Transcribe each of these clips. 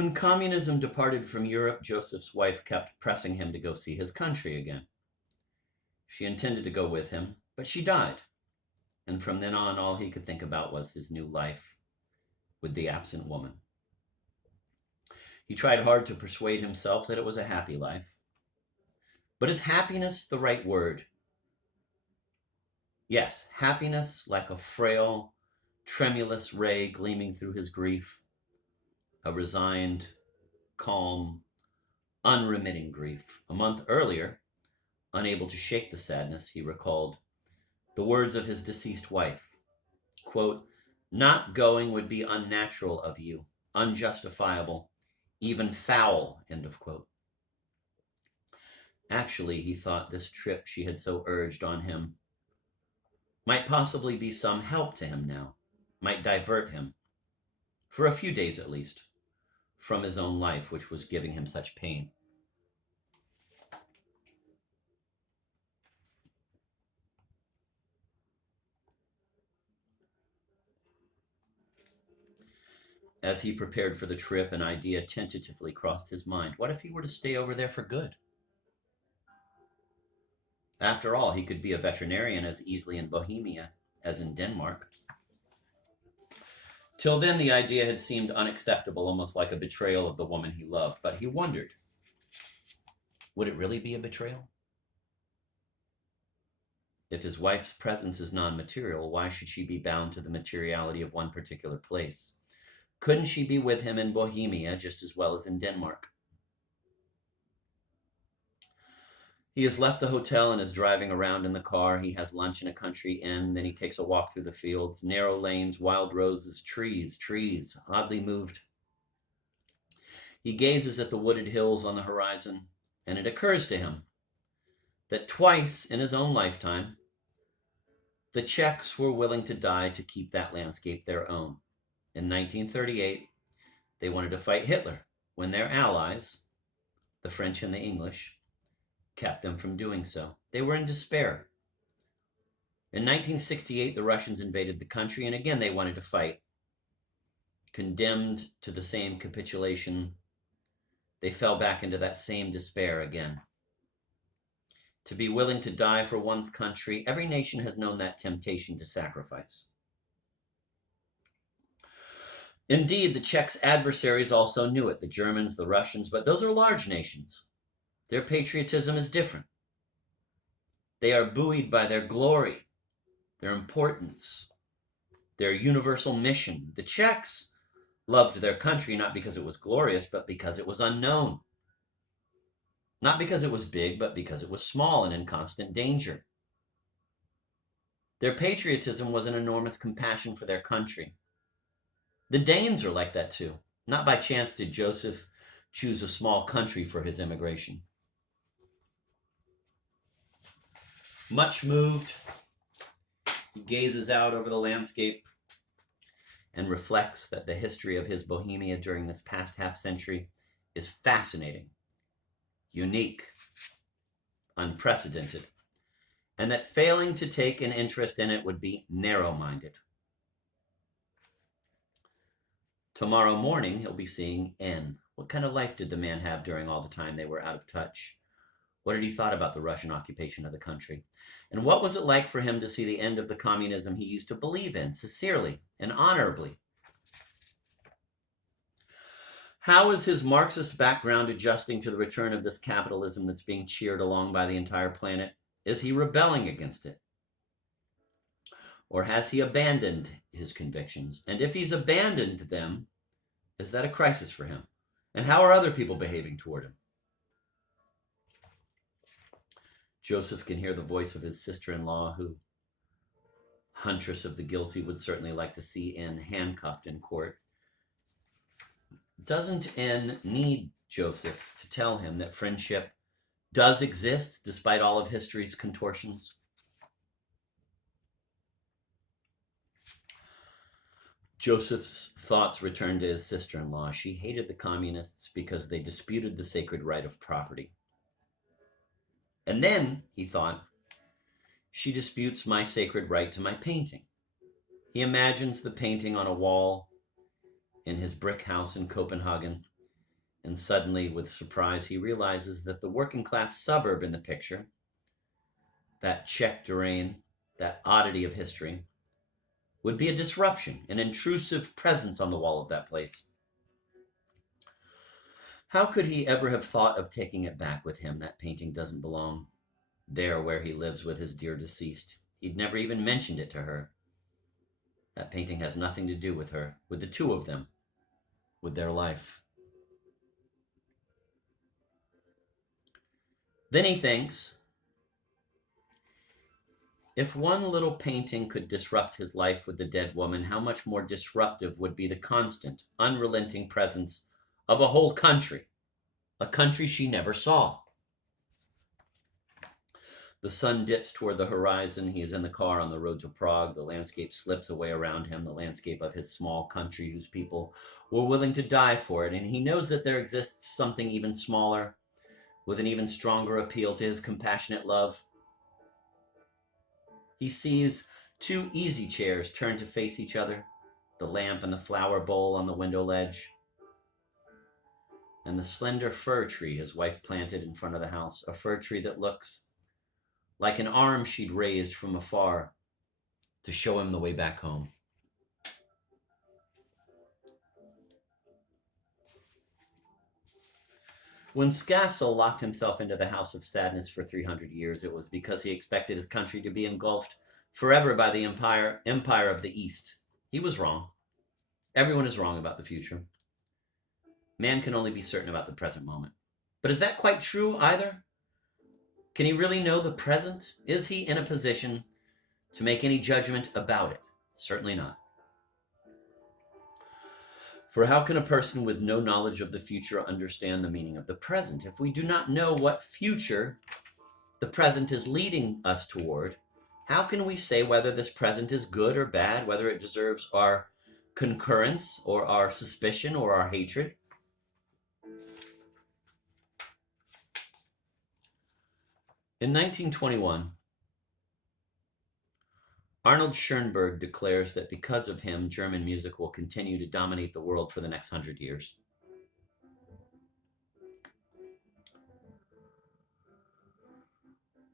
When communism departed from Europe, Joseph's wife kept pressing him to go see his country again. She intended to go with him, but she died, and from then on, all he could think about was his new life with the absent woman. He tried hard to persuade himself that it was a happy life. But is happiness the right word? Yes, happiness like a frail, tremulous ray gleaming through his grief, a resigned, calm, unremitting grief. A month earlier, unable to shake the sadness, he recalled the words of his deceased wife. Quote, "Not going would be unnatural of you, unjustifiable, even foul," end of quote. Actually, he thought this trip she had so urged on him might possibly be some help to him now, might divert him, for a few days at least, from his own life, which was giving him such pain. As he prepared for the trip, an idea tentatively crossed his mind. What if he were to stay over there for good? After all, he could be a veterinarian as easily in Bohemia as in Denmark. Till then, the idea had seemed unacceptable, almost like a betrayal of the woman he loved. But he wondered, would it really be a betrayal? If his wife's presence is non-material, why should she be bound to the materiality of one particular place? Couldn't she be with him in Bohemia just as well as in Denmark? He has left the hotel and is driving around in the car. He has lunch in a country inn. Then he takes a walk through the fields, narrow lanes, wild roses, trees, oddly moved. He gazes at the wooded hills on the horizon, and it occurs to him that twice in his own lifetime, the Czechs were willing to die to keep that landscape their own. In 1938, they wanted to fight Hitler when their allies, the French and the English, kept them from doing so. They were in despair. In 1968, the Russians invaded the country, and again they wanted to fight. Condemned to the same capitulation, they fell back into that same despair again. To be willing to die for one's country, every nation has known that temptation to sacrifice. Indeed, the Czechs' adversaries also knew it, the Germans, the Russians, but those are large nations. Their patriotism is different. They are buoyed by their glory, their importance, their universal mission. The Czechs loved their country not because it was glorious, but because it was unknown. Not because it was big, but because it was small and in constant danger. Their patriotism was an enormous compassion for their country. The Danes are like that too. Not by chance did Joseph choose a small country for his immigration. Much moved, he gazes out over the landscape and reflects that the history of his Bohemia during this past half century is fascinating, unique, unprecedented, and that failing to take an interest in it would be narrow-minded. Tomorrow morning, he'll be seeing N. What kind of life did the man have during all the time they were out of touch? What had he thought about the Russian occupation of the country? And what was it like for him to see the end of the communism he used to believe in, sincerely and honorably? How is his Marxist background adjusting to the return of this capitalism that's being cheered along by the entire planet? Is he rebelling against it? Or has he abandoned his convictions? And if he's abandoned them, is that a crisis for him? And how are other people behaving toward him? Joseph can hear the voice of his sister-in-law, who, huntress of the guilty, would certainly like to see N handcuffed in court. Doesn't N need Joseph to tell him that friendship does exist despite all of history's contortions? Joseph's thoughts returned to his sister-in-law. She hated the communists because they disputed the sacred right of property. And then, he thought, she disputes my sacred right to my painting. He imagines the painting on a wall in his brick house in Copenhagen, And suddenly, with surprise, he realizes that the working class suburb in the picture, that Czech terrain, that oddity of history, would be a disruption, an intrusive presence on the wall of that place. How could he ever have thought of taking it back with him? That painting doesn't belong there where he lives with his dear deceased. He'd never even mentioned it to her. That painting has nothing to do with her, with the two of them, with their life. Then he thinks, if one little painting could disrupt his life with the dead woman, how much more disruptive would be the constant, unrelenting presence of a whole country, a country she never saw. The sun dips toward the horizon. He is in the car on the road to Prague. The landscape slips away around him, the landscape of his small country whose people were willing to die for it. And he knows that there exists something even smaller, with an even stronger appeal to his compassionate love. He sees two easy chairs turned to face each other, the lamp and the flower bowl on the window ledge, and the slender fir tree his wife planted in front of the house, a fir tree that looks like an arm she'd raised from afar to show him the way back home. When Scassel locked himself into the house of sadness for 300 years, it was because he expected his country to be engulfed forever by the empire of the East. He was wrong. Everyone is wrong about the future. Man can only be certain about the present moment. But is that quite true either? Can he really know the present? Is he in a position to make any judgment about it? Certainly not. For how can a person with no knowledge of the future understand the meaning of the present? If we do not know what future the present is leading us toward, how can we say whether this present is good or bad, whether it deserves our concurrence or our suspicion or our hatred? In 1921, Arnold Schoenberg declares that because of him, German music will continue to dominate the world for the next 100 years.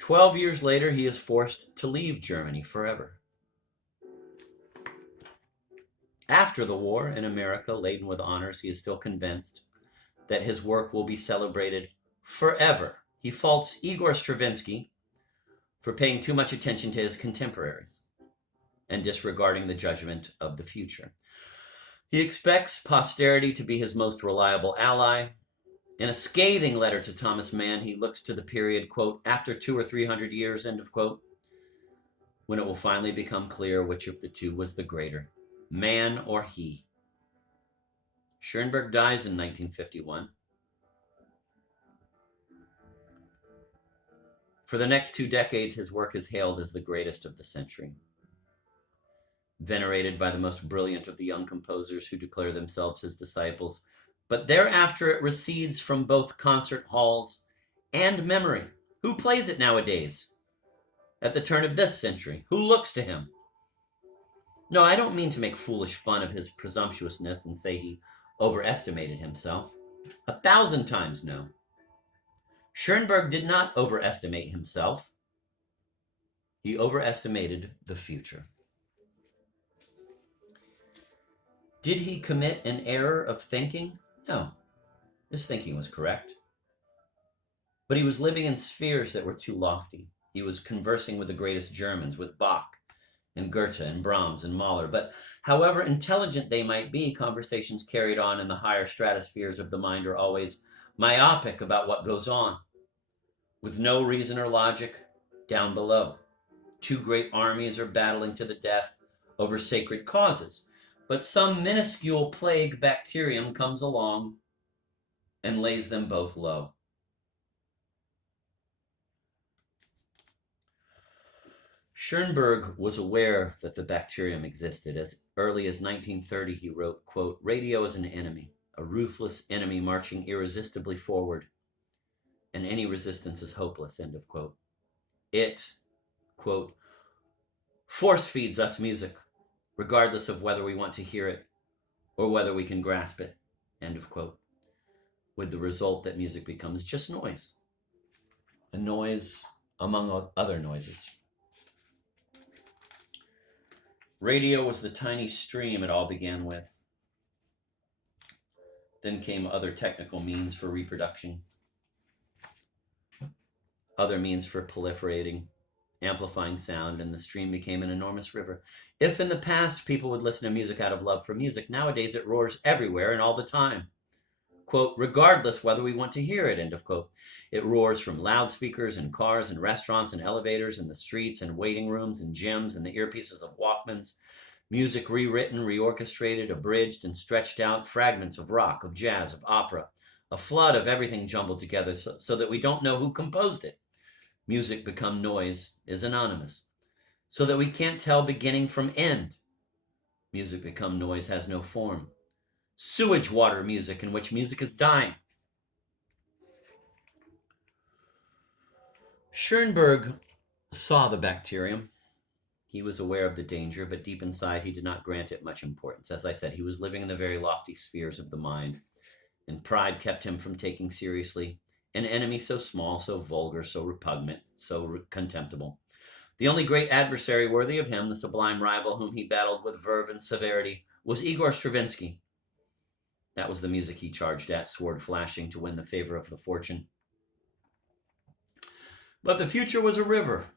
"12 years later, he is forced to leave Germany forever. After the war in America, laden with honors, he is still convinced that his work will be celebrated forever. He faults Igor Stravinsky for paying too much attention to his contemporaries and disregarding the judgment of the future. He expects posterity to be his most reliable ally. In a scathing letter to Thomas Mann, he looks to the period, quote, after 200 or 300 years, end of quote, when it will finally become clear which of the two was the greater, man or he. Schoenberg dies in 1951. For the next 2 decades, his work is hailed as the greatest of the century, venerated by the most brilliant of the young composers who declare themselves his disciples. But thereafter it recedes from both concert halls and memory. Who plays it nowadays? At the turn of this century? Who looks to him? No, I don't mean to make foolish fun of his presumptuousness and say he overestimated himself. 1,000 times no. Schoenberg did not overestimate himself. He overestimated the future. Did he commit an error of thinking? No. His thinking was correct. But he was living in spheres that were too lofty. He was conversing with the greatest Germans, with Bach and Goethe and Brahms and Mahler. But however intelligent they might be, conversations carried on in the higher stratospheres of the mind are always myopic about what goes on, with no reason or logic down below. 2 great armies are battling to the death over sacred causes, but some minuscule plague bacterium comes along and lays them both low. Schoenberg was aware that the bacterium existed. As early as 1930, he wrote, quote, "Radio is an enemy, a ruthless enemy marching irresistibly forward, and any resistance is hopeless," end of quote. It, quote, "force feeds us music, regardless of whether we want to hear it or whether we can grasp it," end of quote. with the result that music becomes just noise. A noise among other noises. Radio was the tiny stream it all began with. Then came other technical means for reproduction, other means for proliferating, amplifying sound, and the stream became an enormous river. If in the past people would listen to music out of love for music, nowadays it roars everywhere and all the time. Quote, regardless whether we want to hear it, end of quote. It roars from loudspeakers and cars and restaurants and elevators and the streets and waiting rooms and gyms and the earpieces of Walkmans. Music rewritten, reorchestrated, abridged, and stretched out, fragments of rock, of jazz, of opera, a flood of everything jumbled together so that we don't know who composed it. Music become noise is anonymous, so that we can't tell beginning from end. Music become noise has no form. Sewage water music in which music is dying. Schoenberg saw the bacterium. He was aware of the danger, but deep inside he did not grant it much importance. As I said, he was living in the very lofty spheres of the mind, and pride kept him from taking seriously an enemy so small, so vulgar, so repugnant, so contemptible. The only great adversary worthy of him, the sublime rival whom he battled with verve and severity, was Igor Stravinsky. That was the music he charged at, sword flashing, to win the favor of the fortune. But the future was a river,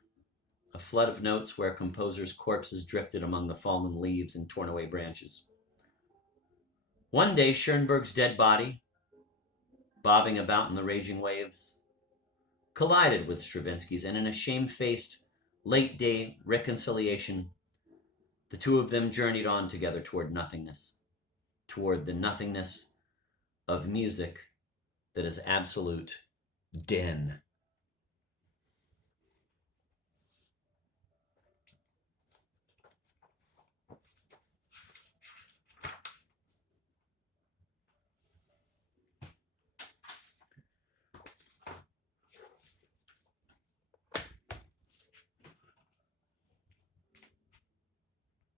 a flood of notes where composers' corpses drifted among the fallen leaves and torn away branches. One day, Schoenberg's dead body, bobbing about in the raging waves, collided with Stravinsky's, and in a shamefaced, late-day reconciliation, the two of them journeyed on together toward nothingness, toward the nothingness of music that is absolute den.